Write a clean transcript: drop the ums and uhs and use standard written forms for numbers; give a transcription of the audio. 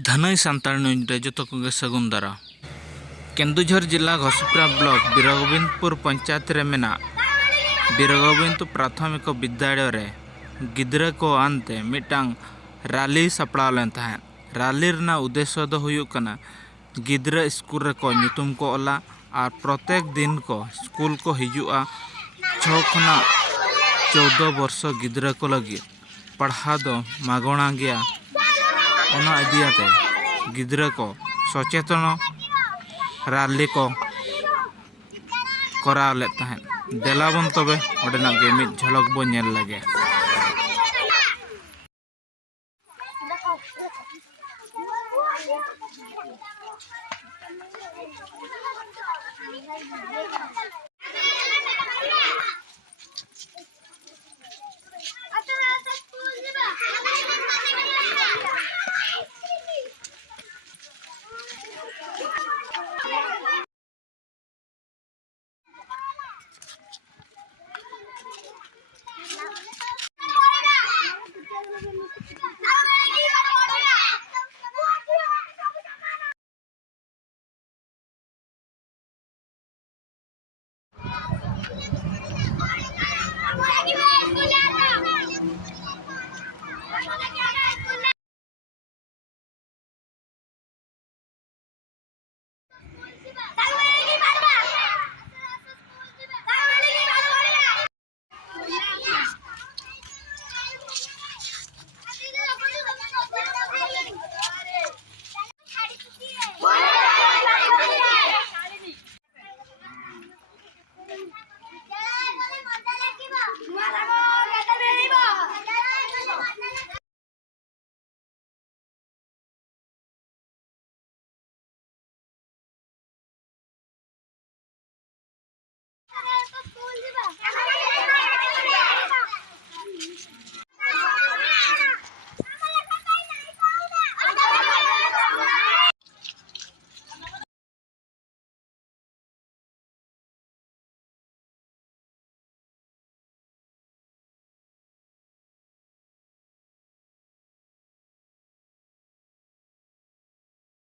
धनई सांतार news जो को सगुन दारा केन्दुझर जिला घोसपरा ब्लॉक बीरगोविंदपुर पंचायत रे मेना बीरगोविंदपुर प्राथमिक विद्यालय रे गिद्रा को आनते मिटांग रैली सपड़ाव लेन तहन। रैली रना उद्देश्य दो हुयुक कना गिद्रा स्कूल रे को ᱧᱩᱛᱩᱢ को ओला और प्रत्येक दिन को स्कूल को हिजुआ 6 खना 14 वर्ष गिद्रा को लगी पढ़ा दो मागोना गया ओना इदियाते गिद्रा को सचेतन रैली को कराव ले तहन। देलाबन तबे ओडेना गे मिद झलक बो नेल लगे।